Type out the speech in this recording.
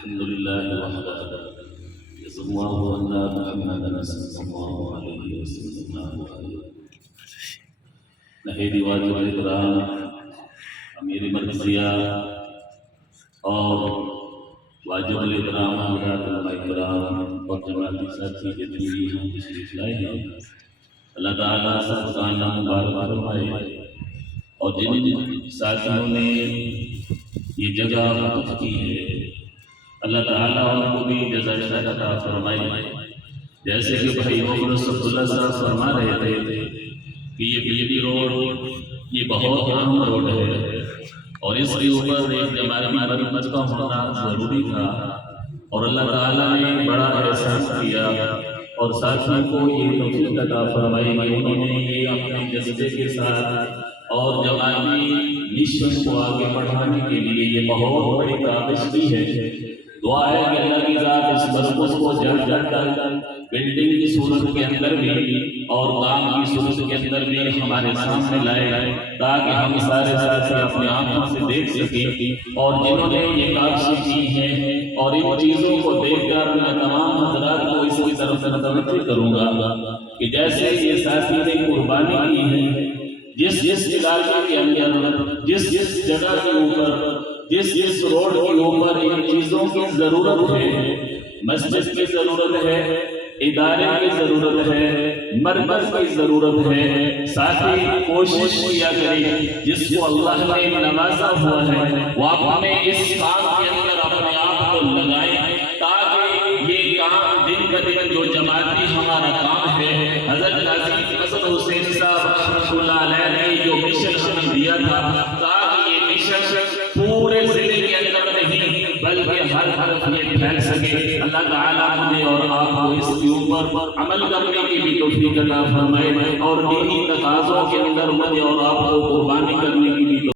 الحمد لله وحده جزا الله أن محمدا صلى الله عليه وسلم نهيدي واجب الإكرام أمير مرکزیہ اور واجب الإکرام حضرات الکرام اور جماعتی ساتھی جتنی بھی ہم تشریف لائے ہیں، اللہ تعالیٰ سب کا نام مبارک فرمائے، اور جن ساتھیوں نے یہ جگہ وقف کی ہے اللہ تعالیٰ ان کو بھی جزائے خیر عطا فرمائے۔ جیسے کہ بھائی محمد عبداللہ صاحب فرما رہے تھے کہ یہ پی ڈی روڈ یہ بہت اہم روڈ ہے اور اس کے اوپر ایک جماعتی مرکز کا ہونا ضروری تھا، اور اللہ تعالیٰ نے بڑا احسان کیا اور ساتھیوں کو یہ توفیق عطا فرمائی کہ انہوں نے یہ اپنے جذبے کے ساتھ اور جماعتی مشن کو آگے بڑھانے کے لیے یہ بہت بڑی کاوش کی ہے۔ دعا ہے کہ اللہ کی ذات اس مرکز کو جڑ کر بلڈنگ کی صورت کے اندر بھی اور کام کی صورت کے اندر بھی ہمارے سامنے لائے، تاکہ ہم سارے ساتھی اپنے آنکھوں سے دیکھ سکیں، اور جنہوں نے یہ کاوشیں کی ہیں اور ان چیزوں کو دیکھ کر میں تمام حضرات کو اس کی طرف سے متوجہ کروں گا کہ جیسے یہ ساتھی نے قربانی کی ہے، جس علاقے کے اندر جس جگہ کے اوپر جس روڈ کے اوپر ان چیزوں کی ضرورت ہے، مسجد کی ضرورت ہے، ادارے کی ضرورت ہے، مرکز کی ضرورت ہے، ساتھی کوشش کیا کریں جس کو اللہ نے نوازا ہوا ہے وہ اپنے اس کام کے اندر اپنے آپ کو لگائیں، تاکہ یہ کام دن بدن جو جماعتی ہمارا کام ہے، حضرت قاضی حسن حسین صاحب رحمۃ اللہ علیہ نے جو مشن ہمیں دیا تھا، تاکہ یہ مشن پورے ضلع کے اندر نہیں بلکہ ہر طرف یہ پھیل سکے، اللہ تعالیٰ مجھے اور آپ کو اس کے اوپر عمل کرنے کی بھی توفیق عطا فرمائے، اور دینی تقاضوں کے اندر مجھے اور آپ کو قربانی کرنے